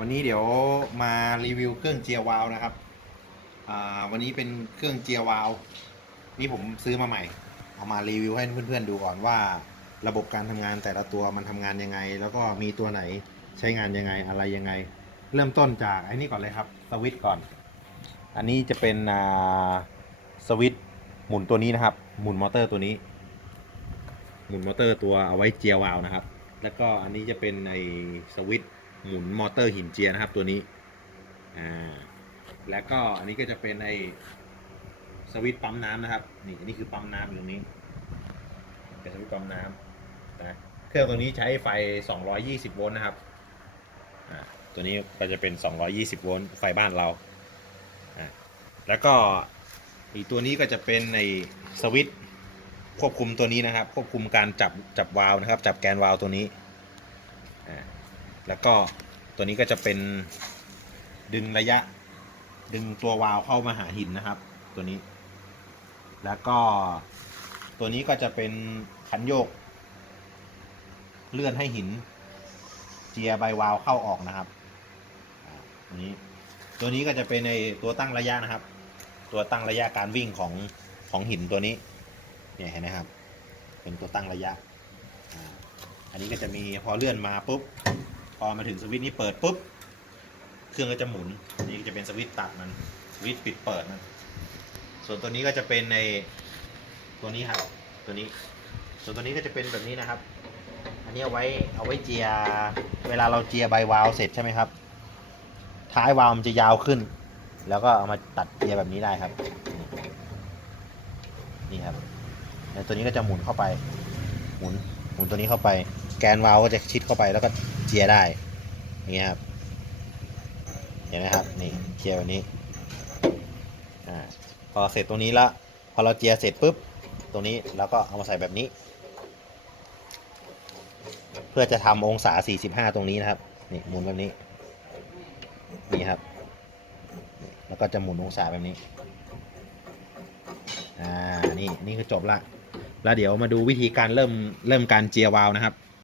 วันนี้เดี๋ยวมารีวิวเครื่องเจียวาวนะครับอ่าวันนี้เป็นเครื่องเจียวาวนี่ผมซื้อมาใหม่ เอามารีวิวให้เพื่อนๆดูก่อนว่า ระบบการทำงานแต่ละตัวมันทำงานยังไง แล้วก็มีตัวไหนใช้งานยังไงอะไรยังไง เริ่มต้นจากไอ้นี่ก่อนเลยครับสวิตช์ก่อน อันนี้จะเป็นอ่าสวิตช์หมุนตัวนี้นะครับ หมุนมอเตอร์ตัวนี้ หมุนมอเตอร์ตัวเอาไว้เจียวาวนะครับ แล้วก็อันนี้จะเป็นในสวิตช์ หมุนมอเตอร์หินเจียนะครับตัวนี้อ่าแล้วก็อันนี้ก็จะเป็นไอสวิตช์ปั๊มน้ำนะครับ นี่อันนี้คือปั๊มน้ำอยู่ตรงนี้เป็นสวิตช์ปั๊มน้ำนะเครื่องตัวนี้ใช้ไฟ 220 โวลต์นะครับตัวนี้ก็จะเป็น 220 โวลต์ไฟบ้านเราแล้วก็อีกตัวนี้ก็จะเป็นในสวิตช์ควบคุมตัวนี้นะครับ ควบคุมการจับจับวาล์วนะครับ จับแกนวาล์วตัวนี้ แล้วก็ตัวนี้ก็จะเป็นดึงระยะ ดึงตัววาล์วเข้ามาหาหินนะครับ ตัวนี้ แล้วก็ตัวนี้ก็จะเป็นคันโยก เลื่อนให้หิน เจียใบวาล์วเข้าออกนะครับอ่าตัวนี้ตัวนี้ก็จะเป็นในตัวตั้งระยะนะครับ ตัวตั้งระยะการวิ่งของของหินตัวนี้เนี่ยเห็นไหมครับ เป็นตัวตั้งระยะ อันนี้ก็จะมีพอเลื่อนมาปุ๊บ พอมาถึงสวิตช์นี้เปิดปุ๊บ เครื่องก็จะหมุน นี่จะเป็นสวิตช์ตัดมัน สวิตช์ปิดเปิดมัน ส่วนตัวนี้ก็จะเป็นในตัวนี้ครับ ตัวนี้ ส่วนตัวนี้ก็จะเป็นแบบนี้นะครับ อันนี้เอาไว้เอาไว้เจีย เวลาเราเจียใบวาล์วเสร็จใช่ไหมครับ ท้ายวาล์วมันจะยาวขึ้น แล้วก็เอามาตัดเจียแบบนี้ได้ครับ นี่ครับแล้วตัวนี้ก็จะหมุนเข้าไป หมุน หมุนตัวนี้เข้าไป แกนวาล์วก็จะชิดเข้าไปแล้วก็เจียได้อย่างเงี้ยครับเห็นไหมครับนี่เจียแบบนี้อ่าพอเสร็จตรงนี้ละพอเราเจียเสร็จปุ๊บตรงนี้เราก็เอามาใส่แบบนี้ เพื่อจะทำองศา 45 ตรงนี้นะครับนี่หมุนแบบนี้นี่ครับ แล้วก็จะหมุนองศาแบบนี้อ่านี่นี่คือจบละแล้วเดี๋ยวมาดูวิธีการเริ่มเริ่มการเจียวาล์วนะครับ